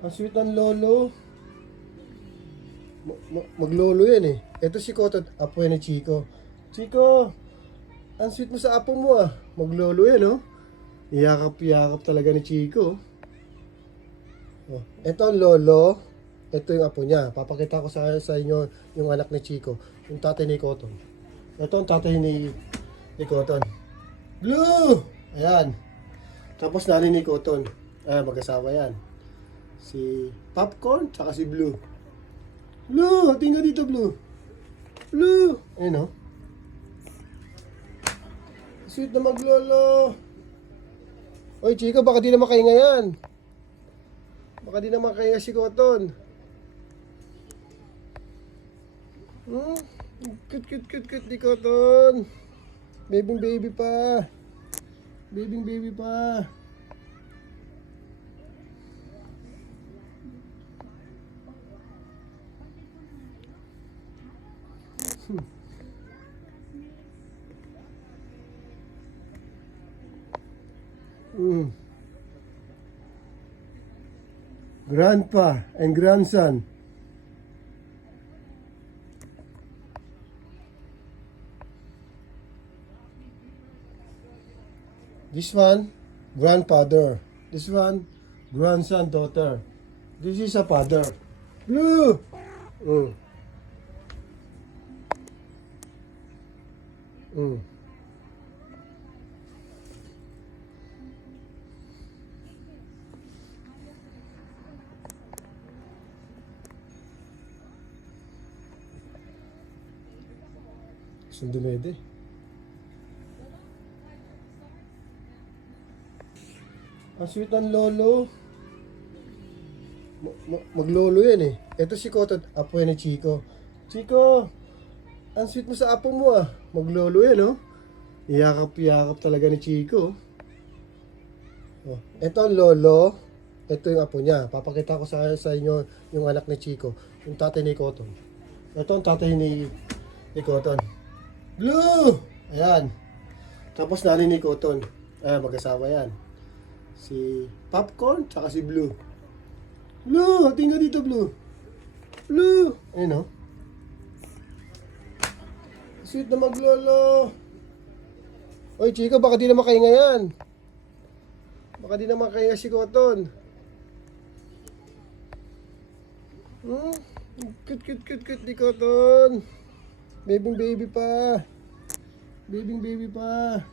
Ang sweet ng lolo. Maglolo yan eh. Ito si Kotot, apo yan ni Chico. Chico, ang sweet mo sa apo mo ah. Maglolo yan oh. Iyakap-yakap talaga ni Chico. Oh. Ito ang lolo. Ito yung apo niya. Papakita ko sa inyo yung anak ni Chico. Yung tatay ni Koton. Ito ang tatay ni Koton. Blue! Ayan. Tapos nanay ni Koton. Ayan, mag-asawa yan. Si Popcorn, tsaka si Blue. Blue! Tingnan dito, Blue. Blue! Ayun, oh. Sweet na maglolo. Oy, Chico, baka di na makahinga yan. Baka di na makahinga si Koton. Cute ni Koton. Baby pa. Baby pa. Grandpa and grandson. This one, grandfather. This one, grandson, daughter. This is a father. Blue! Mm. Mm. Sundumede. Ang sweet ng lolo. Maglolo yan eh. Ito si Kotot, apo yan ni Chico. Chico, ang sweet mo sa apo mo ah. Maglolo yan oh. Iyakap-yakap talaga ni Chico. Oh. Ito ang lolo. Ito yung apo niya. Papakita ko sa inyo yung anak ni Chico. Yung tatay ni Koton. Ito ang tatay ni Koton. Blue! Ayan. Tapos nanay ni Koton. Ayan, mag-asawa yan. Si Popcorn, tsaka si Blue. Blue! Tingnan dito, Blue. Blue! Ayun, oh. Sweet na maglolo. Oy, Chico, baka di na makahinga yan. Baka di na makahinga si Koton. Cute ni Koton. Baby pa. Baby pa.